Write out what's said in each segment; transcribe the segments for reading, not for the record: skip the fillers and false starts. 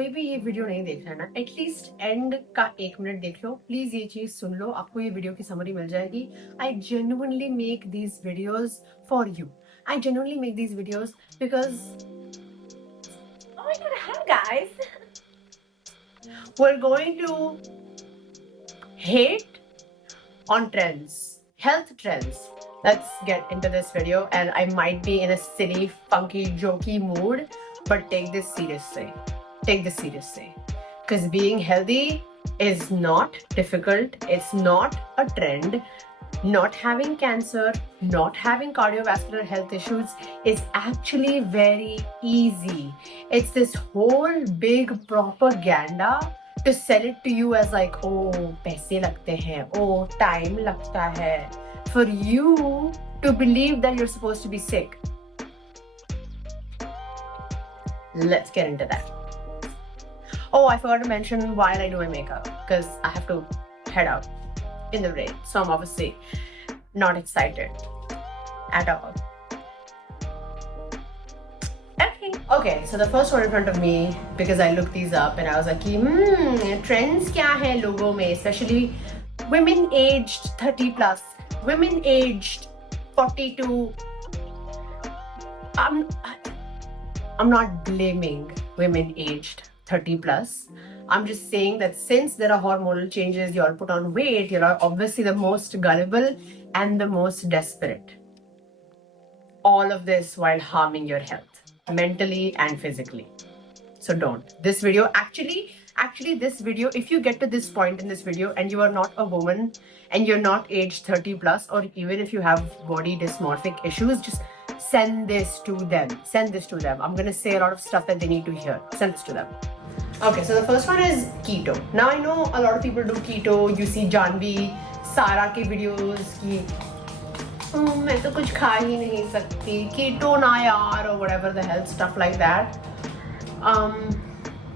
कोई भी ये वीडियो नहीं देख रहा है ना, एटलीस्ट एंड का 1 मिनट देख लो प्लीज। ये चीज सुन लो, आपको ये वीडियो की समरी मिल जाएगी। I genuinely make these videos for you. I genuinely make these videos because oh my god, hi guys, we're going to hate on trends, health trends. Let's get into this video, and I might be in a silly, funky, jokey mood, but take this seriously. Take this seriously. Because being healthy is not difficult, it's not a trend. Not having cancer, not having cardiovascular health issues is actually very easy. It's this whole big propaganda to sell it to you as like, oh, paise lagte hain, oh, time lagta hai, for you to believe that you're supposed to be sick. Let's get into that. Oh, I forgot to mention while I do my makeup, because I have to head out in the rain, so I'm obviously not excited at all. Okay, so the first one in front of me, because I looked these up and I was like, trends kya hai logo mein, especially women aged 30 plus, women aged 42. I'm not blaming women aged 30 plus. I'm just saying that since there are hormonal changes, you're put on weight, you're obviously the most gullible and the most desperate. All of this while harming your health, mentally and physically. So don't. This video, actually this video, if you get to this point in this video and you are not a woman and you're not aged 30 plus, or even if you have body dysmorphic issues, just send this to them. Send this to them. I'm gonna say a lot of stuff that they need to hear. Send this to them. Okay, so the first one is keto. Now I know a lot of people do keto. You see Janvi, Sara ke videos ki मैं तो कुछ खा ही नहीं सकती, keto ना यार, or whatever the hell stuff like that.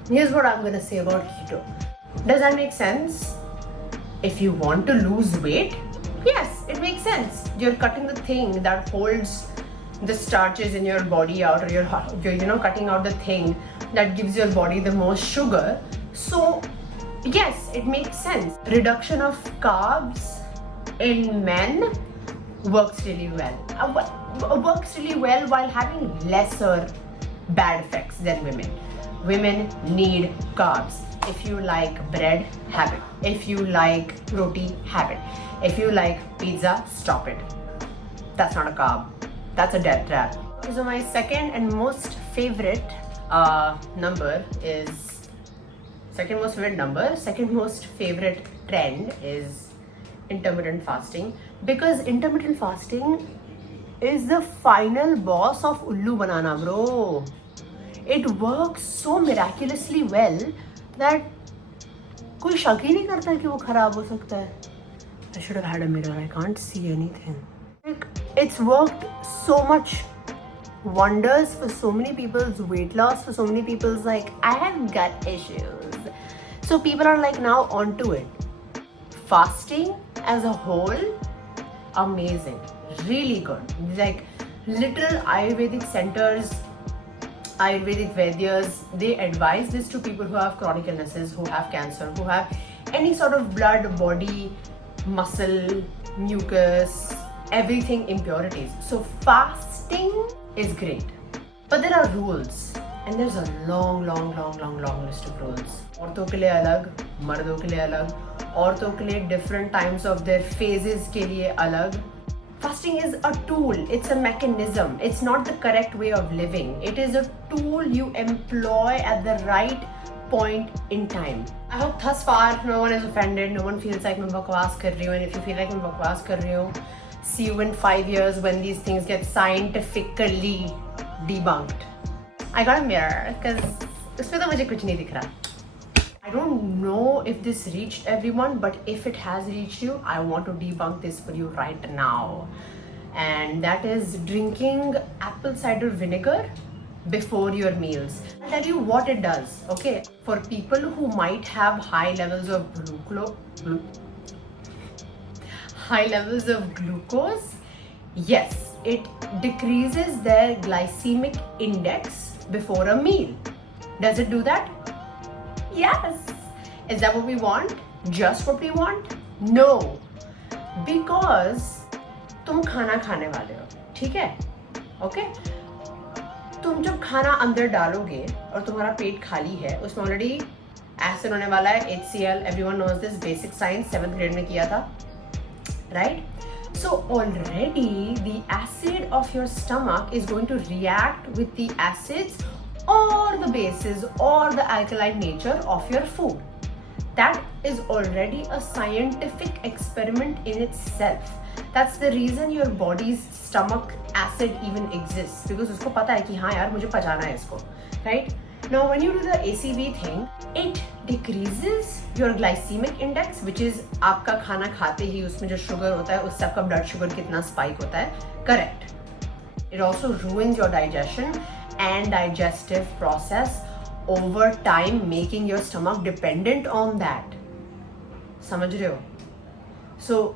Here's what I'm gonna say about keto. Does that make sense? If you want to lose weight, yes, it makes sense. You're cutting the thing that holds the starches in your body out, or you're cutting out the thing that gives your body the most sugar. So yes, it makes sense. Reduction of carbs in men works really well. Works really well while having lesser bad effects than women. Women need carbs. If you like bread, have it. If you like roti, have it. If you like pizza, stop it. That's not a carb. That's a death trap. So my second and most favorite second most favorite trend is intermittent fasting, because intermittent fasting is the final boss of ullu banana, bro. It works so miraculously well that कोई शक ही नहीं करता कि वो खराब हो सकता है. I should have had a mirror. I can't see anything. It's worked so much wonders for so many people's weight loss, for so many people's like, I have gut issues. So people are like now onto it. Fasting as a whole, amazing, really good. Like little Ayurvedic centers, Ayurvedic Vaidyas, they advise this to people who have chronic illnesses, who have cancer, who have any sort of blood, body, muscle, mucus, everything impurities. So fasting is great, but there are rules, and there's a long list of rules. औरतों के लिए अलग, मर्दों के लिए अलग, औरतों के लिए different times of their phases के लिए अलग. Fasting is a tool, it's a mechanism, it's not the correct way of living. It is a tool you employ at the right point in time. I hope thus far no one is offended, no one feels like मैं बकवास कर रही हूँ, and if you feel like मैं बकवास कर रही हूँ, see you in 5 years when these things get scientifically debunked. I got a mirror because उसमें तो मुझे कुछ नहीं दिख रहा. I don't know if this reached everyone, but if it has reached you, I want to debunk this for you right now. And that is drinking apple cider vinegar before your meals. I'll tell you what it does, okay? For people who might have high levels of glucose, yes, it decreases their glycemic index before a meal. Does it do that? Yes. Is that what we want? Just what we want? No. Because तुम खाना खाने वाले हो, ठीक है? Okay? तुम जब खाना अंदर डालोगे और तुम्हारा पेट खाली है, उसमें ऑलरेडी एसिड होने वाला है, HCl. Everyone knows this, basic science 7th grade में किया था, right? So already the acid of your stomach is going to react with the acids or the bases or the alkaline nature of your food. That is already a scientific experiment in itself. That's the reason your body's stomach acid even exists, because उसको पता है कि हाँ यार मुझे पचाना है इसको, right? Now when you do the ACV thing, it decreases your glycemic index, which is आपका खाना खाते ही उसमें जो शुगर होता है उससे आपका ब्लड शुगर कितना स्पाइक होता है, correct? It also ruins your digestion and digestive process over time, making your stomach dependent on that. समझ रहे हो? So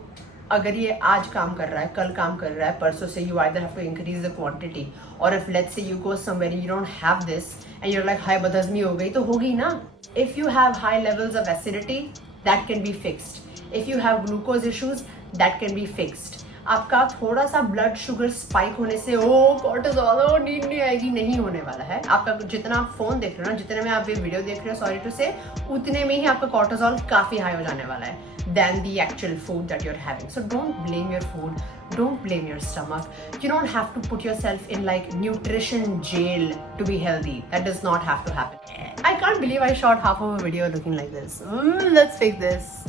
अगर ये आज काम कर रहा है, कल काम कर रहा है, परसों से you either have to increase the quantity, or if let's say you go somewhere and you don't have this and you're like हाय बदहज़मी हो गई, तो होगी ना. If you have high levels of acidity, that can be fixed. If you have glucose issues, that can be fixed. आपका थोड़ा सा blood sugar spike होने से कॉर्टिसोल नींद नहीं आएगी, नहीं होने वाला है. आपका जितना आप फोन देख रहे हो ना, जितने में आप ये वीडियो देख रहे हो, सॉरी टू से, उतने में ही आपका कॉर्टिसोल काफी हाई हो जाने वाला है than the actual food that you're having. So don't blame your food, don't blame your stomach. You don't have to put yourself in like nutrition jail to be healthy. That does not have to happen. I can't believe I shot half of a video looking like this. Let's fix this.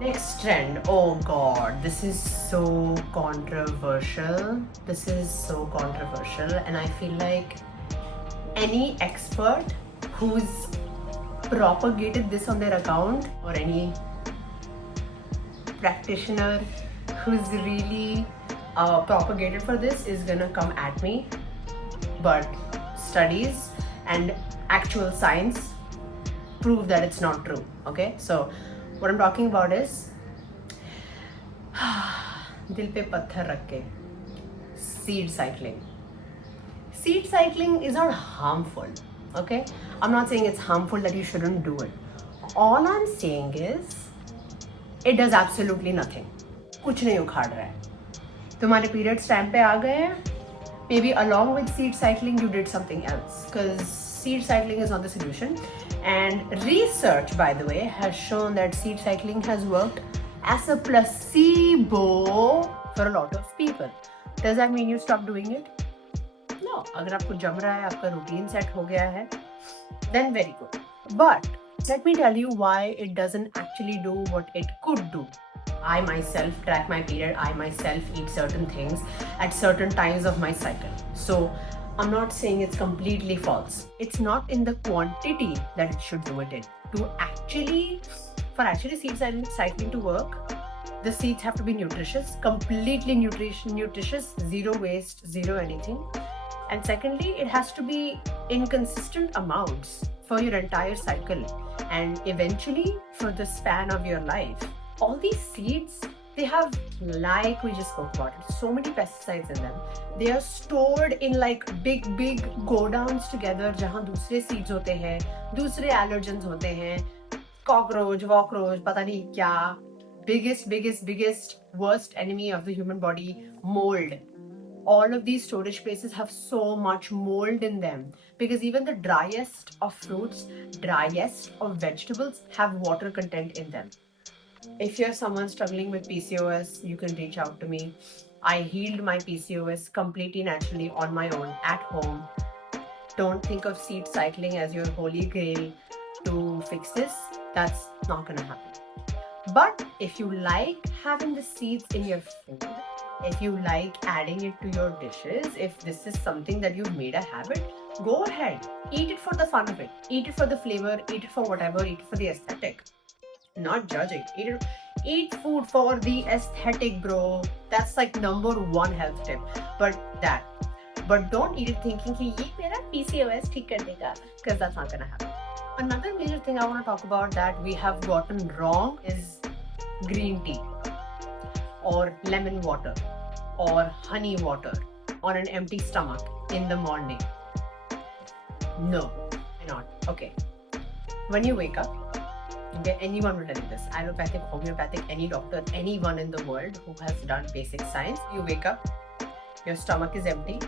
Next trend. Oh god, this is so controversial. This is so controversial, and I feel like any expert who's propagated this on their account, or any practitioner who's really propagated for this, is gonna come at me. But studies and actual science prove that it's not true. Okay, so what I'm talking about is दिल पे पत्थर रख के seed cycling. Seed cycling is not harmful, okay? I'm not saying it's harmful that you shouldn't do it. All I'm saying is it does absolutely nothing. कुछ नहीं उखाड़ रहा है. तुम्हारे periods time पे आ गए हैं. Maybe along with seed cycling you did something else, because seed cycling is not the solution. And research, by the way, has shown that seed cycling has worked as a placebo for a lot of people. Does that mean you stop doing it? No. अगर आपको जम रहा है, आपका routine set हो गया है, then very good. But let me tell you why it doesn't actually do what it could do. I myself track my period. I myself eat certain things at certain times of my cycle. So I'm not saying it's completely false. It's not in the quantity that it should do it in. For actually seed cycling to work, the seeds have to be nutritious, completely nutritious, zero waste, zero anything. And secondly, it has to be in consistent amounts for your entire cycle and eventually for the span of your life. All these seeds, they have, like we just spoke about it, so many pesticides in them. They are stored in like big go-downs together जहाँ दूसरे seeds होते हैं, दूसरे allergens होते हैं, cockroach, पता नहीं क्या, biggest, worst enemy of the human body, mold. All of these storage places have so much mold in them because even the driest of fruits, driest of vegetables have water content in them. If you're someone struggling with PCOS, you can reach out to me. I healed my PCOS completely naturally on my own at home. Don't think of seed cycling as your holy grail to fix this. That's not gonna happen. But if you like having the seeds in your food, if you like adding it to your dishes, if this is something that you've made a habit, go ahead. Eat it for the fun of it. Eat it for the flavor. Eat it for whatever. Eat it for the aesthetic. Not judging. Eat food for the aesthetic, bro. That's like number one health tip. But don't eat it thinking कि ये मेरा PCOS ठीक कर देगा, because that's not gonna happen. Another major thing I want to talk about that we have gotten wrong is green tea or lemon water or honey water on an empty stomach in the morning. No, why not? Okay. When you wake up, anyone will tell you this, allopathic, homeopathic, any doctor, anyone in the world who has done basic science, you wake up, your stomach is empty,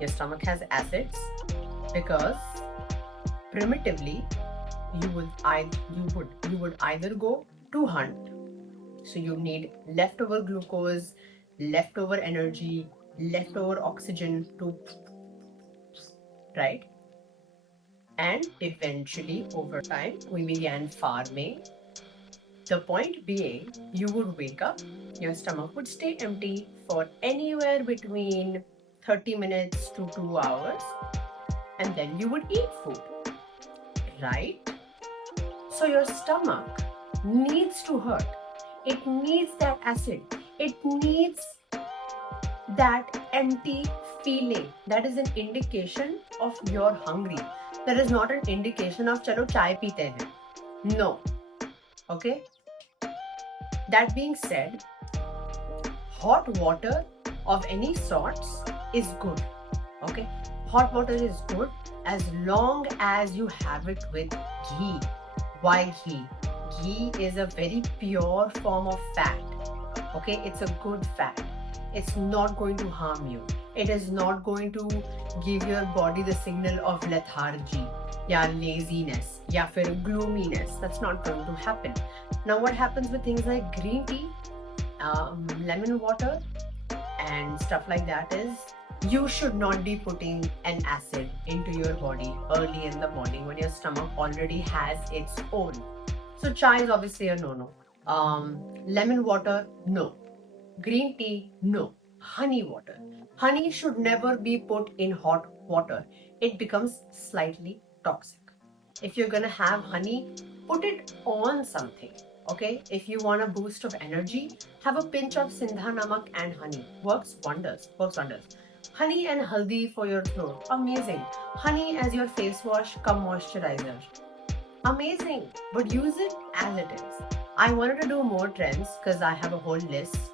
your stomach has acids, because primitively you would either go to hunt, so you need leftover glucose, leftover energy, leftover oxygen to, right? And eventually, over time, we began farming. The point being, you would wake up, your stomach would stay empty for anywhere between 30 minutes to 2 hours, and then you would eat food, right? So your stomach needs to hurt. It needs that acid. It needs that empty feeling. That is an indication of you're hungry. That is not an indication of chalo chai peete hain. No. Okay? That being said, hot water of any sorts is good. Okay? Hot water is good as long as you have it with ghee. Why ghee? Ghee is a very pure form of fat. Okay? It's a good fat. It's not going to harm you. It is not going to give your body the signal of lethargy, ya laziness, ya fir gloominess. That's not going to happen. Now, what happens with things like green tea, lemon water, and stuff like that is, you should not be putting an acid into your body early in the morning when your stomach already has its own. So chai is obviously a no-no. Lemon water, no. Green tea, no. Honey water. Honey should never be put in hot water. It becomes slightly toxic. If you're gonna have honey, put it on something. Okay? If you want a boost of energy, have a pinch of sindha namak and honey. Works wonders. Honey and haldi for your throat. Amazing. Honey as your face wash cum moisturizer. Amazing. But use it as it is. I wanted to do more trends because I have a whole list.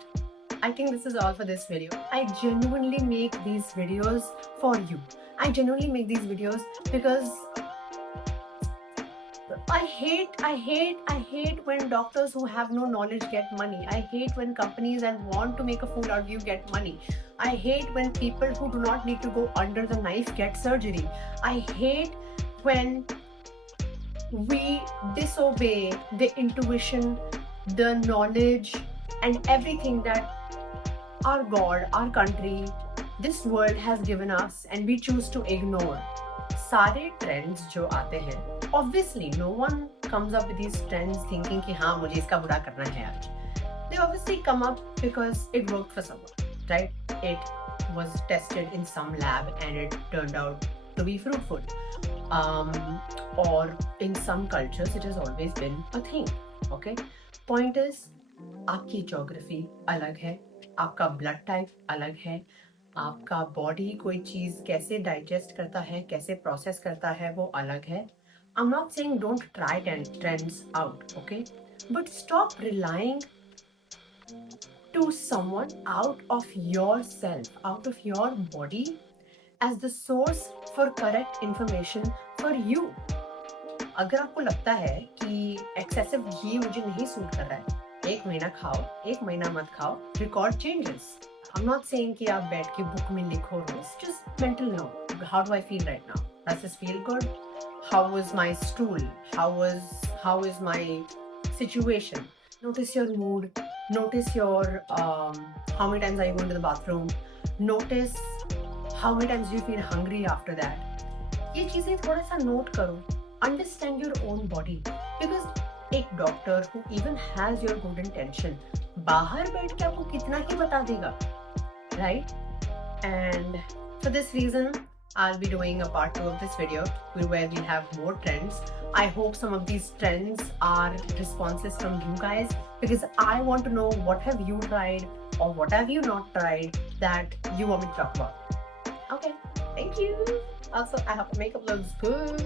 I think this is all for this video. I genuinely make these videos for you. I genuinely make these videos because I hate when doctors who have no knowledge get money. I hate when companies that want to make a fool out of you get money. I hate when people who do not need to go under the knife get surgery. I hate when we disobey the intuition, the knowledge, and everything that our God, our country, this world has given us, and we choose to ignore. सारे trends जो आते हैं, obviously no one comes up with these trends thinking कि हाँ मुझे इसका बुरा करना है आज. They obviously come up because it worked for someone, right? It was tested in some lab and it turned out to be fruitful. Or in some cultures it has always been a thing. Okay? Point is, आपकी geography अलग है, आपका blood type अलग है, आपका body कोई चीज कैसे डाइजेस्ट करता है, कैसे प्रोसेस करता है, वो अलग है. I'm not saying don't try trends out, okay? But stop relying to someone out of yourself, out of your body as the source for correct information for you. अगर आपको लगता है कि एक्सेसिव घी मुझे नहीं सूट कर रहा है, एक महीना खाओ, एक महीना मत खाओ, record changes. I'm not saying कि आप बैठ के बुक में लिखो रोज. Just mental note. How do I feel right now? Does this feel good? How was my stool? How is my situation? Notice your mood. Notice your how many times are you going to the bathroom? Notice how many times you feel hungry after that. ये चीजें थोड़ा सा note करो. Understand your own body, because एक doctor who even has your good intention बाहर बैठ के आपको कितना ही बता देगा, right? And for this reason, I'll be doing a part 2 of this video where we'll have more trends. I hope some of these trends are responses from you guys, because I want to know what have you tried or what have you not tried that you want me to talk about. Okay, thank you. Also, I hope the makeup looks good.